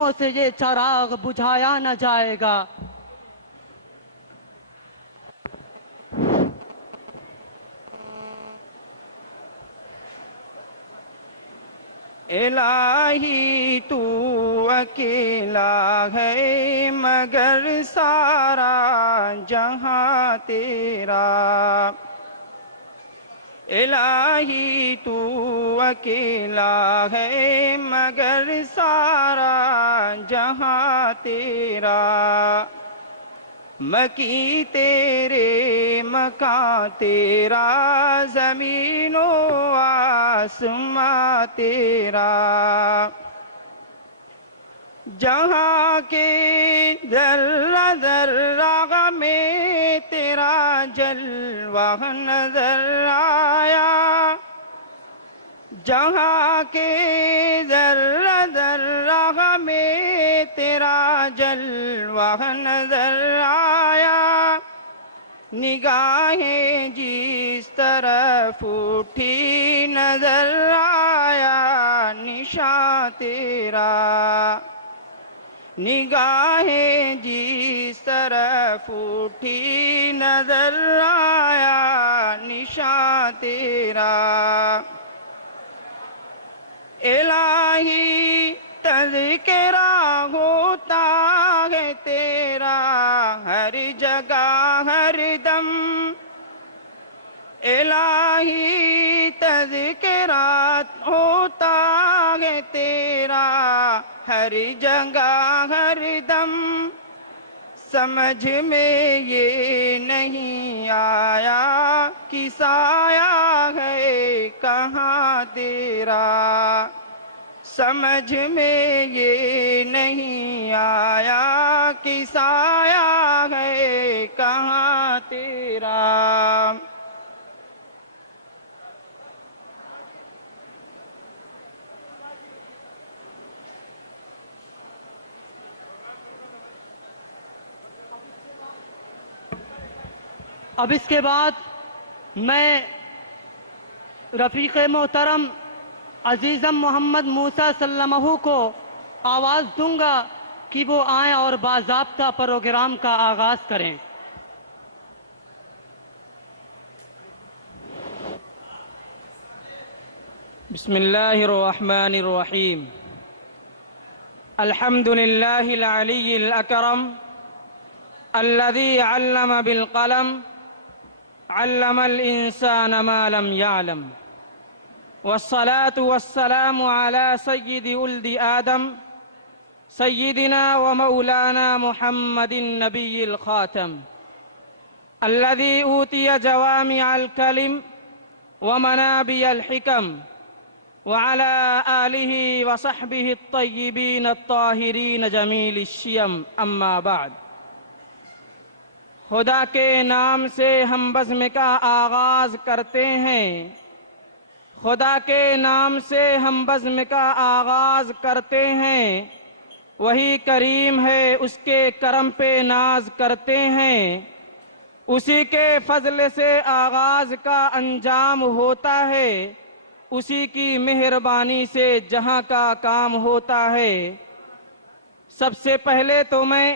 سے یہ چراغ بجھایا نہ جائے گا۔ الہی تو اکیلا ہے مگر سارا جہاں تیرا، الہی تو اکیلا ہے مگر سارا جہاں تیرا، مکی تیرے مکان تیرا، زمین و آسمان تیرا، جہاں کے ذرہ ذرہ میں تیرا جلوہ نظر آیا، جہاں کے ذرہ ذرہ میں تیرا جلوہ نظر آیا، نگاہیں جس طرف اٹھی نظر آیا نشان تیرا، نگاہیں جس طرف اٹھی نظر آیا نشان تیرا، الہی تذکرہ ہوتا ہے تیرا ہر جگہ ہر دم، الہی تذکرہ ہوتا ہے تیرا ہر جگہ ہر دم، سمجھ میں یہ نہیں آیا کہ سایہ ہے کہاں تیرا، سمجھ میں یہ نہیں آیا کہ سایہ ہے کہاں تیرا۔ اب اس کے بعد میں رفیق محترم عزیزم محمد موسیٰ سلمہ کو آواز دوں گا کہ وہ آئیں اور باضابطہ پروگرام کا آغاز کریں۔ بسم اللہ الرحمن الرحیم، الحمد للہ العلی الاکرم الذي علم بالقلم علم الإنسان ما لم يعلم، والصلاة والسلام على سيد ولد آدم سيدنا ومولانا محمد النبي الخاتم الذي أوتي جوامع الكلم ومنابع الحكم، وعلى آله وصحبه الطيبين الطاهرين جميل الشيم، أما بعد۔ خدا کے نام سے ہم بزم کا آغاز کرتے ہیں، خدا کے نام سے ہم بزم کا آغاز کرتے ہیں، وہی کریم ہے اس کے کرم پہ ناز کرتے ہیں، اسی کے فضل سے آغاز کا انجام ہوتا ہے، اسی کی مہربانی سے جہاں کا کام ہوتا ہے۔ سب سے پہلے تو میں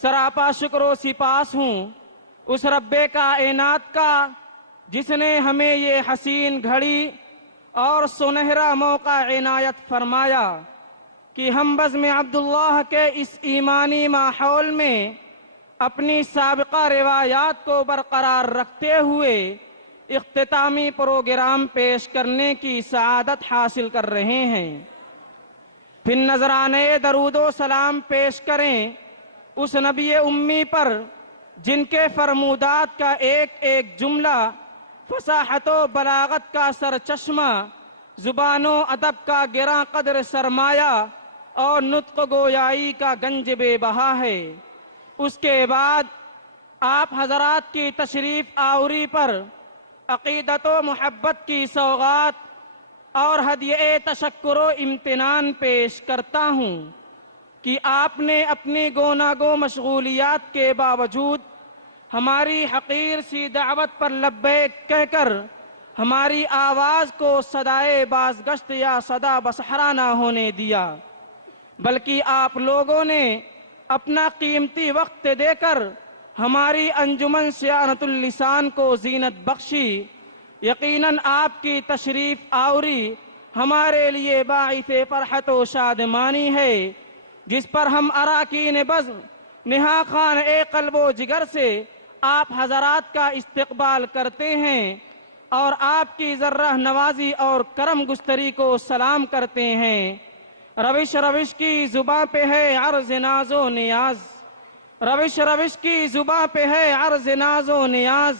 سراپا شکر و سپاس ہوں اس رب کائنات کا جس نے ہمیں یہ حسین گھڑی اور سنہرا موقع عنایت فرمایا کہ ہم بزم عبداللہ کے اس ایمانی ماحول میں اپنی سابقہ روایات کو برقرار رکھتے ہوئے اختتامی پروگرام پیش کرنے کی سعادت حاصل کر رہے ہیں۔ پھر نذرانے درود و سلام پیش کریں اس نبی امی پر جن کے فرمودات کا ایک ایک جملہ فصاحت و بلاغت کا سرچشمہ، زبان و ادب کا گراں قدر سرمایہ اور نطق گویائی کا گنج بے بہا ہے۔ اس کے بعد آپ حضرات کی تشریف آوری پر عقیدت و محبت کی سوغات اور ہدیہ تشکر و امتنان پیش کرتا ہوں کہ آپ نے اپنی گوناگو مشغولیات کے باوجود ہماری حقیر سی دعوت پر لبیک کہہ کر ہماری آواز کو صدائے بازگشت یا صدا بصحرا نہ ہونے دیا۔ بلکہ آپ لوگوں نے اپنا قیمتی وقت دے کر ہماری انجمن سیانت اللسان کو زینت بخشی۔ یقیناً آپ کی تشریف آوری ہمارے لیے باعث فرحت و شادمانی ہے، جس پر ہم اراکین بزم نہا خان قلب و جگر سے آپ حضرات کا استقبال کرتے ہیں اور آپ کی ذرہ نوازی اور کرم گستری کو سلام کرتے ہیں۔ روش روش کی زباں پہ ہے عرض ناز و نیاز، روش روش کی زباں پہ ہے عرض ناز و نیاز،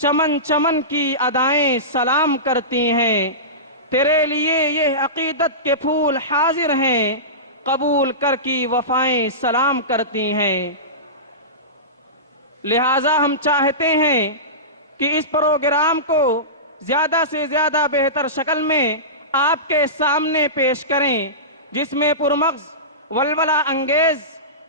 چمن چمن کی ادائیں سلام کرتی ہیں۔ تیرے لیے یہ عقیدت کے پھول حاضر ہیں، قبول کر کی وفائیں سلام کرتی ہیں۔ لہٰذا ہم چاہتے ہیں کہ اس پروگرام کو زیادہ سے زیادہ بہتر شکل میں آپ کے سامنے پیش کریں، جس میں پرمغز، ولولہ انگیز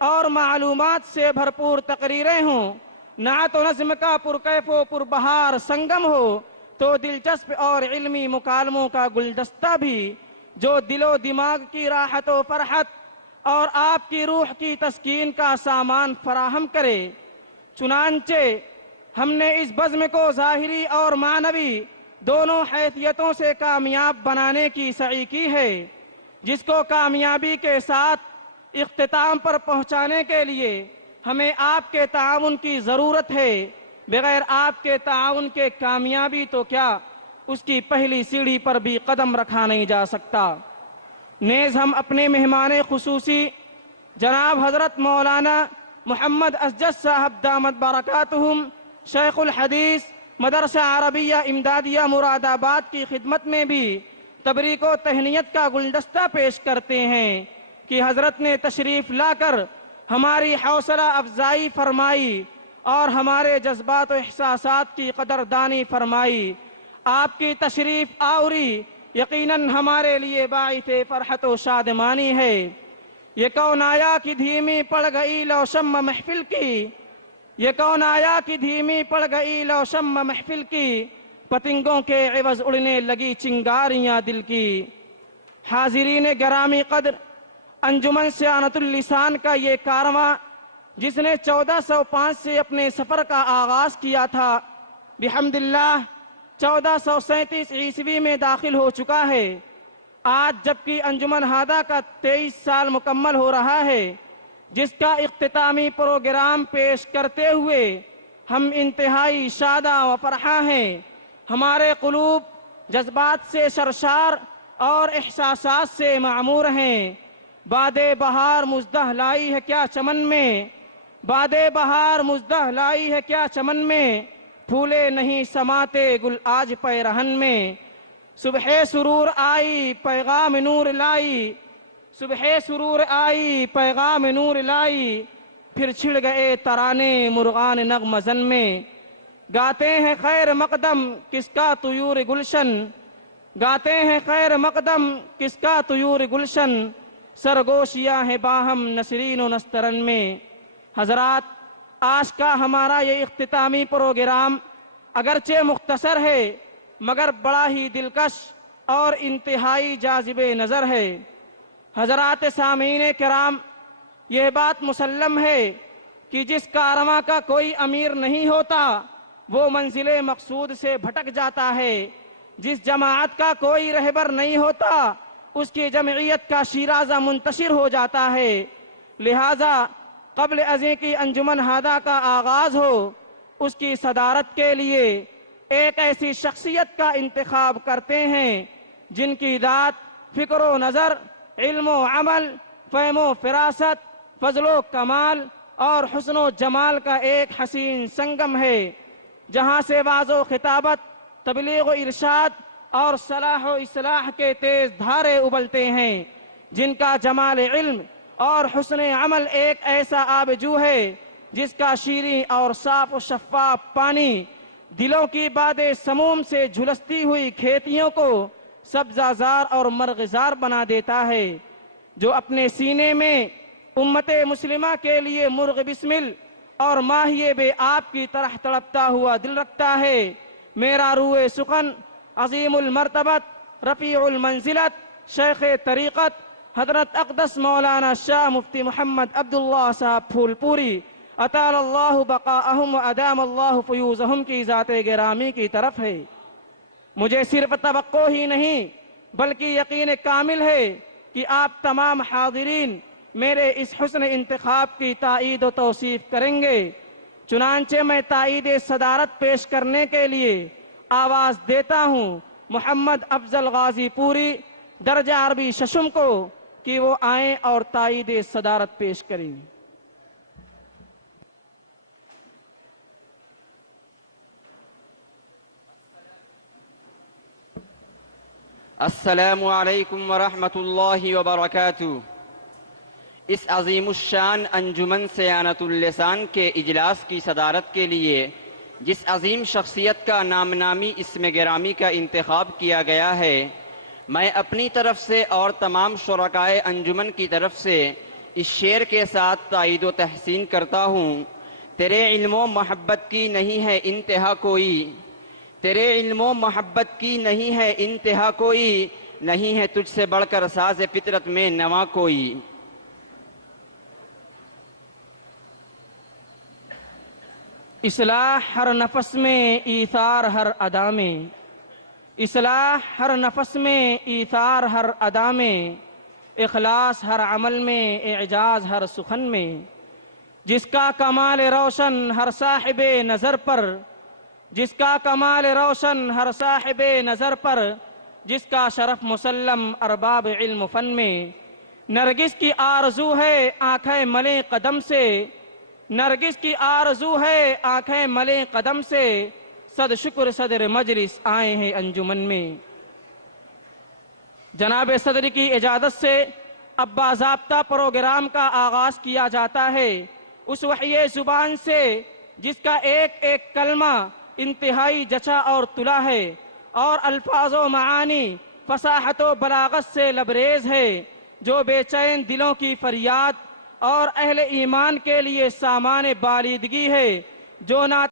اور معلومات سے بھرپور تقریریں ہوں، نعت و نظم کا پرکیف و پربہار سنگم ہو، تو دلچسپ اور علمی مکالموں کا گلدستہ بھی، جو دل و دماغ کی راحت و فرحت اور آپ کی روح کی تسکین کا سامان فراہم کرے۔ چنانچہ ہم نے اس بزم کو ظاہری اور معنوی دونوں حیثیتوں سے کامیاب بنانے کی سعی کی ہے، جس کو کامیابی کے ساتھ اختتام پر پہنچانے کے لیے ہمیں آپ کے تعاون کی ضرورت ہے۔ بغیر آپ کے تعاون کے کامیابی تو کیا، اس کی پہلی سیڑھی پر بھی قدم رکھا نہیں جا سکتا۔ نیز ہم اپنے مہمان خصوصی جناب حضرت مولانا محمد اسجد صاحب دامت برکاتہم شیخ الحدیث مدرسہ عربیہ امدادیہ مراد آباد کی خدمت میں بھی تبریک و تہنیت کا گلدستہ پیش کرتے ہیں کہ حضرت نے تشریف لا کر ہماری حوصلہ افزائی فرمائی اور ہمارے جذبات و احساسات کی قدردانی فرمائی۔ آپ کی تشریف آوری یقیناً ہمارے لیے باعث فرحت و شادمانی ہے۔ یہ کون آیا کہ دھیمی پڑ گئی لو شمع محفل کی، یہ کون آیا کہ دھیمی پڑ گئی لو شمع محفل کی، پتنگوں کے عوض اڑنے لگی چنگاریاں دل کی۔ حاضرین گرامی قدر، انجمن سیانت اللسان کا یہ کارواں جس نے 1405 سے اپنے سفر کا آغاز کیا تھا، بحمد اللہ 1437 عیسوی میں داخل ہو چکا ہے۔ آج جبکہ انجمن ہادہ کا 23 سال مکمل ہو رہا ہے، جس کا اختتامی پروگرام پیش کرتے ہوئے ہم انتہائی شادہ و فرحاں ہیں۔ ہمارے قلوب جذبات سے سرشار اور احساسات سے معمور ہیں۔ باد بہار مزدہ لائی ہے کیا چمن میں، باد بہار مزدہ لائی ہے کیا چمن میں، پھولے نہیں سماتے گل آج پیرہن میں۔ صبح سرور آئی پیغام نور لائی، صبح سرور آئی پیغام نور لائی، پھر چھڑ گئے ترانے مرغان نغمہ زن میں۔ گاتے ہیں خیر مقدم کس کا طیور گلشن، گاتے ہیں خیر مقدم کس کا طیور گلشن، سرگوشیاں ہیں باہم نسرین و نسترن میں۔ حضرات، آج کا ہمارا یہ اختتامی پروگرام اگرچہ مختصر ہے مگر بڑا ہی دلکش اور انتہائی جاذب نظر ہے۔ حضرات سامعین کرام، یہ بات مسلم ہے کہ جس کارواں کا کوئی امیر نہیں ہوتا وہ منزل مقصود سے بھٹک جاتا ہے، جس جماعت کا کوئی رہبر نہیں ہوتا اس کی جمعیت کا شیرازہ منتشر ہو جاتا ہے۔ لہذا قبل ازیں کی انجمن ہادہ کا آغاز ہو، اس کی صدارت کے لیے ایک ایسی شخصیت کا انتخاب کرتے ہیں جن کی ذات فکر و نظر، علم و عمل، فہم و فراست، فضل و کمال اور حسن و جمال کا ایک حسین سنگم ہے، جہاں سے واعظ و خطابت، تبلیغ و ارشاد اور صلاح و اصلاح کے تیز دھارے ابلتے ہیں، جن کا جمال علم اور حسن عمل ایک ایسا آبجو ہے جس کا شیریں اور صاف و شفاف پانی دلوں کی باد سموم سے جھلستی ہوئی کھیتیوں کو سبزہ زار اور مرغزار بنا دیتا ہے، جو اپنے سینے میں امت مسلمہ کے لیے مرغ بسمل اور ماہی بے آپ کی طرح تڑپتا ہوا دل رکھتا ہے۔ میرا روح سخن، عظیم المرتبت، رفیع المنزلت، شیخ طریقت حضرت اقدس مولانا شاہ مفتی محمد عبداللہ صاحب پھول پوری اطال اللہ بقاءہم و ادام اللہ فیوزہم کی ذات گرامی کی طرف ہے۔ مجھے صرف توقع ہی نہیں بلکہ یقین کامل ہے کہ آپ تمام حاضرین میرے اس حسن انتخاب کی تائید و توصیف کریں گے۔ چنانچہ میں تائید صدارت پیش کرنے کے لیے آواز دیتا ہوں محمد افضل غازی پوری درجہ عربی ششم کو کہ وہ آئیں اور تائید صدارت پیش کریں۔ السلام علیکم ورحمۃ اللہ وبرکاتہ۔ اس عظیم الشان انجمن سیانت اللسان کے اجلاس کی صدارت کے لیے جس عظیم شخصیت کا نام نامی اسم گرامی کا انتخاب کیا گیا ہے، میں اپنی طرف سے اور تمام شرکائے انجمن کی طرف سے اس شعر کے ساتھ تائید و تحسین کرتا ہوں۔ تیرے علم و محبت کی نہیں ہے انتہا کوئی، تیرے علم و محبت کی نہیں ہے انتہا کوئی، نہیں ہے تجھ سے بڑھ کر ساز فطرت میں نوا کوئی۔ اصلاح ہر نفس میں ایثار ہر ادا میں، اصلاح ہر نفس میں ایثار ہر ادا میں، اخلاص ہر عمل میں اعجاز ہر سخن میں، جس کا کمال روشن ہر صاحب نظر پر، جس کا کمال روشن ہر صاحب نظر پر، جس کا شرف مسلم ارباب علم فن میں، نرگس کی آرزو ہے آنکھیں ملیں قدم سے، نرگس کی آرزو ہے آنکھیں ملیں قدم سے، صد شکر صدر مجلس آئے ہیں انجمن میں۔ جناب صدر کی اجازت سے اب باضابطہ پروگرام کا آغاز کیا جاتا ہے، اس وحی زبان سے جس کا ایک ایک کلمہ انتہائی جچا اور تلا ہے اور الفاظ و معانی فصاحت و بلاغت سے لبریز ہے، جو بے چین دلوں کی فریاد اور اہل ایمان کے لیے سامان بالیدگی ہے، جو نہ